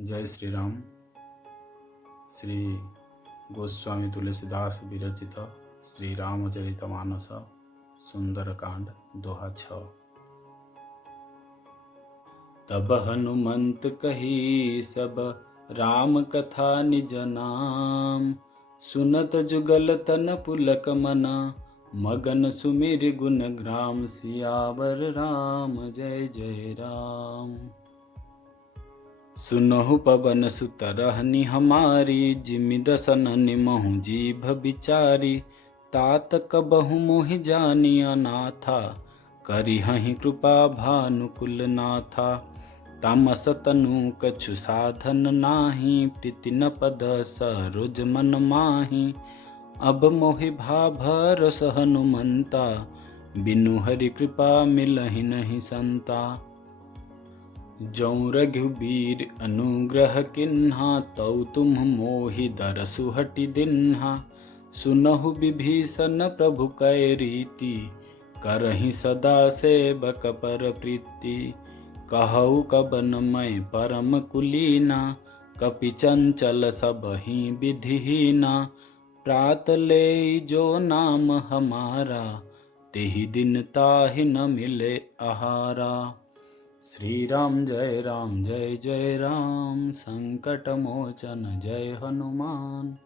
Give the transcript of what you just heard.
जय श्री राम। श्री गोस्वामी तुलसीदास विरचित श्री रामचरितमानस सुंदरकांड दोहा 6। तब हनुमंत कही सब राम कथा निज नाम, सुनत जुगल तन पुलक मना, मगन सुमिर गुण ग्राम। सियावर राम जय जय राम। सुनहु पवन सुत रहनी हमारी, जिमि दसन निमहु जीभ बिचारी। तात कबहु मोहि जानिया नाथा, करिहहि कृपा भानुकुल नाथा। तामस तनु कछु साधन नाही, प्रीति न पद सरोज मन माही। अब मोहि भाभरस हनुमंता, बिनु हरि कृपा मिलहि नहीं संता। जौं रघुबीर अनुग्रह किन्हा, तौ तुम मोहि दरसु हटि दिन्हा। सुनहु विभीषण प्रभु कै रीति, करहि सदा सेवक पर प्रीति। कहु कबन मैं परम कुलीना, कपि चंचल सबहि विधिहीना। प्रात लेई जो नाम हमारा, तेहि दिन ताहि न मिले आहारा। श्री राम जय जय राम। संकट मोचन जय हनुमान।